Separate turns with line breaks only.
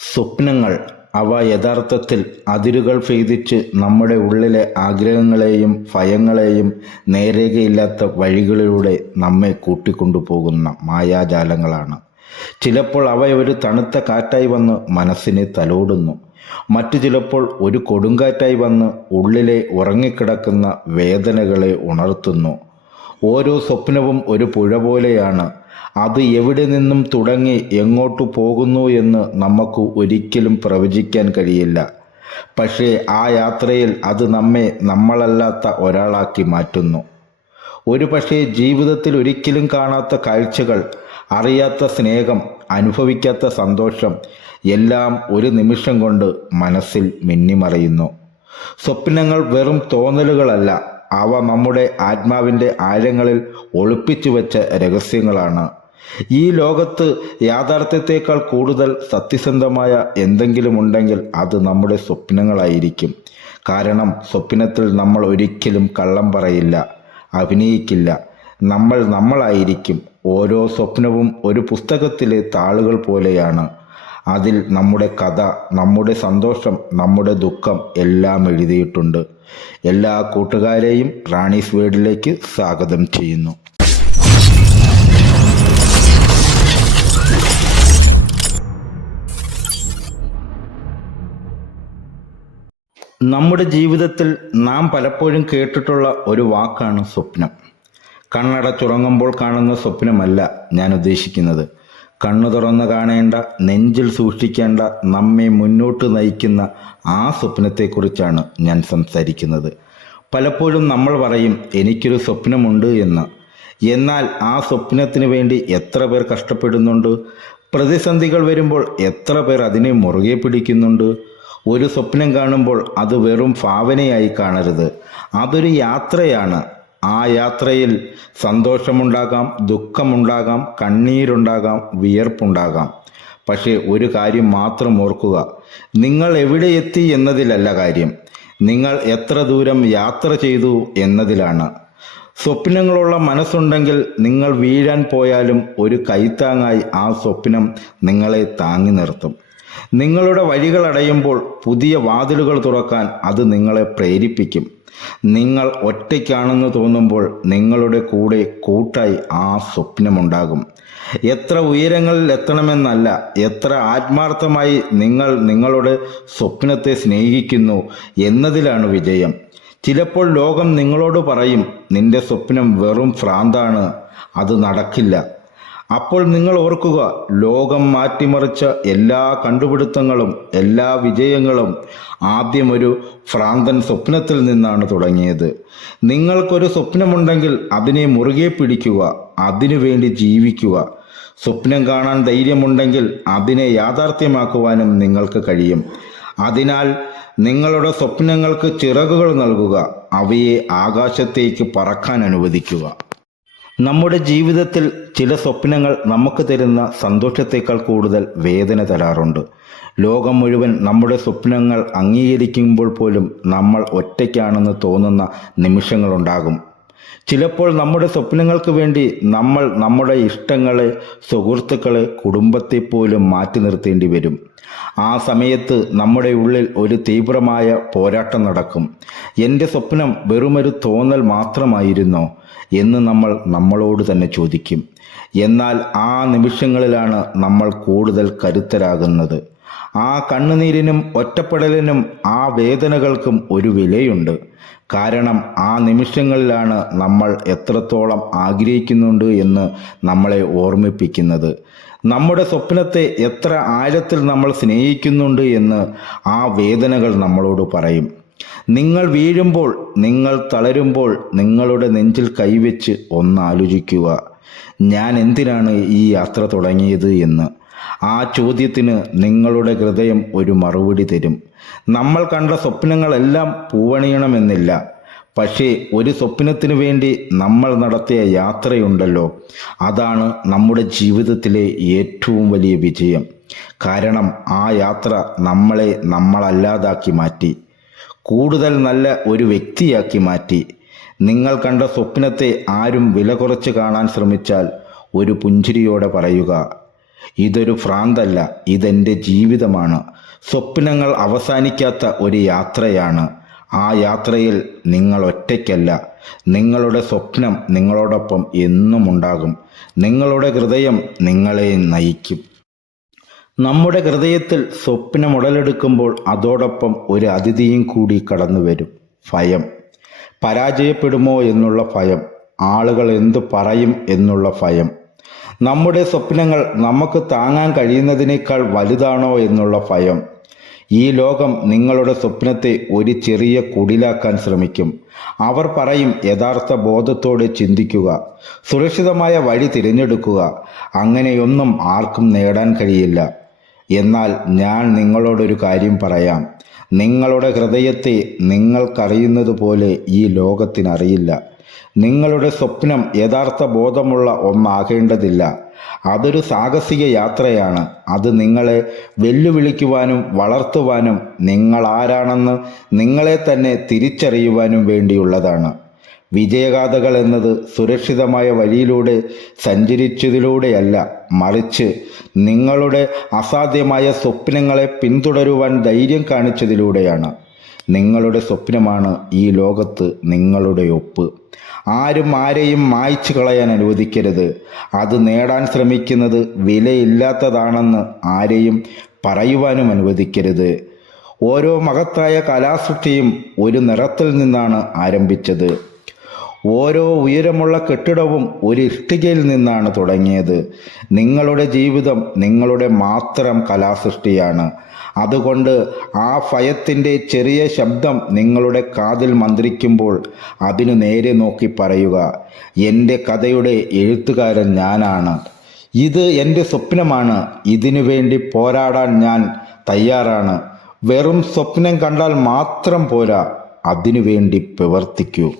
സ്വപ്നങ്ങൾ അവ യഥാർത്ഥത്തിൽ അതിരുകൾ ഭേദിച്ച് നമ്മുടെ ഉള്ളിലെ ആഗ്രഹങ്ങളെയും ഭയങ്ങളെയും നേരേകയില്ലാത്ത വഴികളിലൂടെ നമ്മെ കൂട്ടിക്കൊണ്ടുപോകുന്ന മായാജാലങ്ങളാണ്. ചിലപ്പോൾ അവ ഒരു തണുത്ത കാറ്റായി വന്ന് മനസ്സിനെ തലോടുന്നു. മറ്റു ചിലപ്പോൾ ഒരു കൊടുങ്കാറ്റായി വന്ന് ഉള്ളിലെ ഉറങ്ങിക്കിടക്കുന്ന വേദനകളെ ഉണർത്തുന്നു. ഓരോ സ്വപ്നവും ഒരു പുഴ പോലെയാണ് അത് എവിടെ നിന്നും തുടങ്ങി എങ്ങോട്ടു പോകുന്നു എന്ന് നമുക്ക് ഒരിക്കലും പ്രവചിക്കാൻ കഴിയില്ല. പക്ഷേ ആ യാത്രയിൽ അത് നമ്മെ നമ്മളല്ലാത്ത ഒരാളാക്കി മാറ്റുന്നു. ഒരു പക്ഷേ ജീവിതത്തിൽ ഒരിക്കലും കാണാത്ത കാഴ്ചകൾ അറിയാത്ത സ്നേഹം അനുഭവിക്കാത്ത സന്തോഷം എല്ലാം ഒരു നിമിഷം കൊണ്ട് മനസ്സിൽ മിന്നിമറയുന്നു. സ്വപ്നങ്ങൾ വെറും തോന്നലുകളല്ല അവ നമ്മുടെ ആത്മാവിന്റെ ആഴങ്ങളിൽ ഒളിപ്പിച്ചു വെച്ച രഹസ്യങ്ങളാണ്. ഈ ലോകത്ത് യാഥാർത്ഥ്യത്തെക്കാൾ കൂടുതൽ സത്യസന്ധമായ എന്തെങ്കിലും ഉണ്ടെങ്കിൽ അത് നമ്മുടെ സ്വപ്നങ്ങളായിരിക്കും. കാരണം സ്വപ്നത്തിൽ നമ്മൾ ഒരിക്കലും കള്ളം പറയില്ല അഭിനയിക്കില്ല. നമ്മൾ നമ്മളായിരിക്കും. ഓരോ സ്വപ്നവും ഒരു പുസ്തകത്തിലെ താളുകൾ പോലെയാണ്. അതിൽ നമ്മുടെ കഥ നമ്മുടെ സന്തോഷം നമ്മുടെ ദുഃഖം എല്ലാം എഴുതിയിട്ടുണ്ട്. എല്ലാ കൂട്ടുകാരെയും റാണീസ് വേഡിലേക്ക് സ്വാഗതം ചെയ്യുന്നു. നമ്മുടെ ജീവിതത്തിൽ നാം പലപ്പോഴും കേട്ടിട്ടുള്ള ഒരു വാക്കാണ് സ്വപ്നം. കണ്ണട തുറങ്ങുമ്പോൾ കാണുന്ന സ്വപ്നമല്ല ഞാൻ ഉദ്ദേശിക്കുന്നത്. കണ്ണു തുറന്ന് കാണേണ്ട നെഞ്ചിൽ സൂക്ഷിക്കേണ്ട നമ്മെ മുന്നോട്ട് നയിക്കുന്ന ആ സ്വപ്നത്തെക്കുറിച്ചാണ് ഞാൻ സംസാരിക്കുന്നത്. പലപ്പോഴും നമ്മൾ പറയും എനിക്കൊരു സ്വപ്നമുണ്ട് എന്ന്. എന്നാൽ ആ സ്വപ്നത്തിന് വേണ്ടി എത്ര പേർ കഷ്ടപ്പെടുന്നുണ്ട്? പ്രതിസന്ധികൾ വരുമ്പോൾ എത്ര പേർ അതിനെ മുറുകെ പിടിക്കുന്നുണ്ട്? ഒരു സ്വപ്നം കാണുമ്പോൾ അത് വെറും ഭാവനയായി കാണരുത്. അതൊരു യാത്രയാണ്. ആ യാത്രയിൽ സന്തോഷമുണ്ടാകാം ദുഃഖമുണ്ടാകാം കണ്ണീരുണ്ടാകാം വിയർപ്പുണ്ടാകാം. പക്ഷേ ഒരു കാര്യം മാത്രം ഓർക്കുക. നിങ്ങൾ എവിടെ എത്തി എന്നതിലല്ല കാര്യം. നിങ്ങൾ എത്ര ദൂരം യാത്ര ചെയ്തു എന്നതിലാണ്. സ്വപ്നങ്ങളുള്ള മനസ്സുണ്ടെങ്കിൽ നിങ്ങൾ വീഴാൻ പോയാലും ഒരു കൈത്താങ്ങായി ആ സ്വപ്നം നിങ്ങളെ താങ്ങി നിർത്തും. നിങ്ങളുടെ വഴികളടയുമ്പോൾ പുതിയ വാതിലുകൾ തുറക്കാൻ അത് നിങ്ങളെ പ്രേരിപ്പിക്കും. നിങ്ങൾ ഒറ്റയ്ക്കാണെന്ന് തോന്നുമ്പോൾ നിങ്ങളുടെ കൂടെ കൂട്ടായി ആ സ്വപ്നമുണ്ടാകും. എത്ര ഉയരങ്ങളിൽ എത്തണമെന്നല്ല എത്ര ആത്മാർത്ഥമായി നിങ്ങൾ നിങ്ങളുടെ സ്വപ്നത്തെ സ്നേഹിക്കുന്നു എന്നതിലാണ് വിജയം. ചിലപ്പോൾ ലോകം നിങ്ങളോട് പറയും നിന്റെ സ്വപ്നം വെറും ഭ്രാന്താണ് അത് നടക്കില്ല. അപ്പോൾ നിങ്ങൾ ഓർക്കുക ലോകം മാറ്റിമറിച്ച എല്ലാ കണ്ടുപിടുത്തങ്ങളും എല്ലാ വിജയങ്ങളും ആദ്യം ഒരു ഭ്രാന്തൻ സ്വപ്നത്തിൽ നിന്നാണ് തുടങ്ങിയത്. നിങ്ങൾക്കൊരു സ്വപ്നമുണ്ടെങ്കിൽ അതിനെ മുറുകെ പിടിക്കുക അതിനുവേണ്ടി ജീവിക്കുക. സ്വപ്നം കാണാൻ ധൈര്യമുണ്ടെങ്കിൽ അതിനെ യാഥാർത്ഥ്യമാക്കുവാനും നിങ്ങൾക്ക് കഴിയും. അതിനാൽ നിങ്ങളുടെ സ്വപ്നങ്ങൾക്ക് ചിറകുകൾ നൽകുക അവയെ ആകാശത്തേക്ക് പറക്കാൻ അനുവദിക്കുക. നമ്മുടെ ജീവിതത്തിൽ ചില സ്വപ്നങ്ങൾ നമുക്ക് തരുന്ന സന്തോഷത്തേക്കാൾ കൂടുതൽ വേദന തരാറുണ്ട്. ലോകം മുഴുവൻ നമ്മുടെ സ്വപ്നങ്ങൾ അംഗീകരിക്കുമ്പോൾ പോലും നമ്മൾ ഒറ്റയ്ക്കാണെന്ന് തോന്നുന്ന നിമിഷങ്ങളുണ്ടാകും. ചിലപ്പോൾ നമ്മുടെ സ്വപ്നങ്ങൾക്ക് വേണ്ടി നമ്മൾ നമ്മുടെ ഇഷ്ടങ്ങളെ സുഹൃത്തുക്കളെ കുടുംബത്തെ പോലും മാറ്റി നിർത്തേണ്ടി വരും. ആ സമയത്ത് നമ്മുടെ ഉള്ളിൽ ഒരു തീവ്രമായ പോരാട്ടം നടക്കും. എന്റെ സ്വപ്നം വെറുമൊരു തോന്നൽ മാത്രമായിരുന്നോ എന്ന് നമ്മൾ നമ്മളോട് തന്നെ ചോദിക്കും. എന്നാൽ ആ നിമിഷങ്ങളിലാണ് നമ്മൾ കൂടുതൽ കരുത്തരാകുന്നത്. ആ കണ്ണുനീരിനും ഒറ്റപ്പെടലിനും ആ വേദനകൾക്കും ഒരു വിലയുണ്ട്. കാരണം ആ നിമിഷങ്ങളിലാണ് നമ്മൾ എത്രത്തോളം ആഗ്രഹിക്കുന്നുണ്ട് എന്ന് നമ്മളെ ഓർമ്മിപ്പിക്കുന്നത്. നമ്മുടെ സ്വപ്നത്തെ എത്ര ആഴത്തിൽ നമ്മൾ സ്നേഹിക്കുന്നുണ്ട് എന്ന് ആ വേദനകൾ നമ്മളോട് പറയും. നിങ്ങൾ വീഴുമ്പോൾ നിങ്ങൾ തളരുമ്പോൾ നിങ്ങളുടെ നെഞ്ചിൽ കൈവച്ച് ഒന്നാലോചിക്കുക. ഞാൻ എന്തിനാണ് ഈ യാത്ര തുടങ്ങിയത് എന്ന്. ആ ചോദ്യത്തിന് നിങ്ങളുടെ ഹൃദയം ഒരു മറുപടി തരും. നമ്മൾ കണ്ട സ്വപ്നങ്ങളെല്ലാം പൂവണിയണമെന്നില്ല. പക്ഷേ ഒരു സ്വപ്നത്തിനു വേണ്ടി നമ്മൾ നടത്തിയ യാത്രയുണ്ടല്ലോ. അതാണ് നമ്മുടെ ജീവിതത്തിലെ ഏറ്റവും വലിയ വിജയം. കാരണം ആ യാത്ര നമ്മളെ നമ്മളല്ലാതാക്കി മാറ്റി. കൂടുതൽ നല്ല ഒരു വ്യക്തിയാക്കി മാറ്റി. നിങ്ങൾ കണ്ട സ്വപ്നത്തെ ആരും വില കുറച്ച് കാണാൻ ശ്രമിച്ചാൽ ഒരു പുഞ്ചിരിയോടെ പറയുക. ഇതൊരു ഭ്രാന്തല്ല ഇതെന്റെ ജീവിതമാണ്. സ്വപ്നങ്ങൾ അവസാനിക്കാത്ത ഒരു യാത്രയാണ്. ആ യാത്രയിൽ നിങ്ങൾ ഒറ്റയ്ക്കല്ല. നിങ്ങളുടെ സ്വപ്നം നിങ്ങളോടൊപ്പം എന്നും ഉണ്ടാകും നിങ്ങളുടെ ഹൃദയം നിങ്ങളെ നയിക്കും. നമ്മുടെ ഹൃദയത്തിൽ സ്വപ്നം ഉടലെടുക്കുമ്പോൾ അതോടൊപ്പം ഒരു അതിഥിയും കൂടി കടന്നു വരും ഭയം. പരാജയപ്പെടുമോ എന്നുള്ള ഭയം. ആളുകൾ എന്തു പറയും എന്നുള്ള ഭയം. നമ്മുടെ സ്വപ്നങ്ങൾ നമുക്ക് താങ്ങാൻ കഴിയുന്നതിനേക്കാൾ വലുതാണോ എന്നുള്ള ഭയം. ഈ ലോകം നിങ്ങളുടെ സ്വപ്നത്തെ ഒരു ചെറിയ കുടിലാക്കാൻ ശ്രമിക്കും. അവർ പറയും യഥാർത്ഥ ബോധത്തോടെ ചിന്തിക്കുക സുരക്ഷിതമായ വഴി തിരഞ്ഞെടുക്കുക. അങ്ങനെയൊന്നും ആർക്കും നേടാൻ കഴിയില്ല. എന്നാൽ ഞാൻ നിങ്ങളോടൊരു കാര്യം പറയാം. നിങ്ങളുടെ ഹൃദയത്തെ നിങ്ങൾക്കറിയുന്നത് പോലെ ഈ ലോകത്തിനറിയില്ല. നിങ്ങളുടെ സ്വപ്നം യഥാർത്ഥ ബോധമുള്ള ഒന്നാകേണ്ടതില്ല. അതൊരു സാഹസിക യാത്രയാണ്. അത് നിങ്ങളെ വെല്ലുവിളിക്കുവാനും വളർത്തുവാനും നിങ്ങൾ ആരാണെന്ന് നിങ്ങളെ തന്നെ തിരിച്ചറിയുവാനും വേണ്ടിയുള്ളതാണ്. വിജയഗാഥകൾ എന്നത് സുരക്ഷിതമായ വഴിയിലൂടെ സഞ്ചരിച്ചതിലൂടെയല്ല മറിച്ച് നിങ്ങളുടെ അസാധ്യമായ സ്വപ്നങ്ങളെ പിന്തുടരുവാൻ ധൈര്യം കാണിച്ചതിലൂടെയാണ്. നിങ്ങളുടെ സ്വപ്നമാണ് ഈ ലോകത്ത് നിങ്ങളുടെ ഒപ്പ്. ആരും ആരെയും മായ്ച്ചു കളയാൻ അനുവദിക്കരുത്. അത് നേടാൻ ശ്രമിക്കുന്നത് വിലയില്ലാത്തതാണെന്ന് ആരെയും പറയുവാനും അനുവദിക്കരുത്. ഓരോ മഹത്തായ കലാസൃഷ്ടിയും ഒരു നിറത്തിൽ നിന്നാണ് ആരംഭിച്ചത്. ഓരോ ഉയരമുള്ള കെട്ടിടവും ഒരു ഇഷ്ടികയിൽ നിന്നാണ് തുടങ്ങിയത്. നിങ്ങളുടെ ജീവിതം നിങ്ങളുടെ മാത്രം കലാസൃഷ്ടിയാണ്. അതുകൊണ്ട് ആ ഭയത്തിന്റെ ചെറിയ ശബ്ദം നിങ്ങളുടെ കാതിൽ മന്ത്രിക്കുമ്പോൾ അതിനു നേരെ നോക്കി പറയുക എന്റെ കഥയുടെ എഴുത്തുകാരൻ ഞാനാണ്. ഇത് എന്റെ സ്വപ്നമാണ്. ഇതിനു വേണ്ടി പോരാടാൻ ഞാൻ തയ്യാറാണ്. വെറും സ്വപ്നം കണ്ടാൽ മാത്രം പോരാ. അതിനു വേണ്ടി പ്രവർത്തിക്കൂ.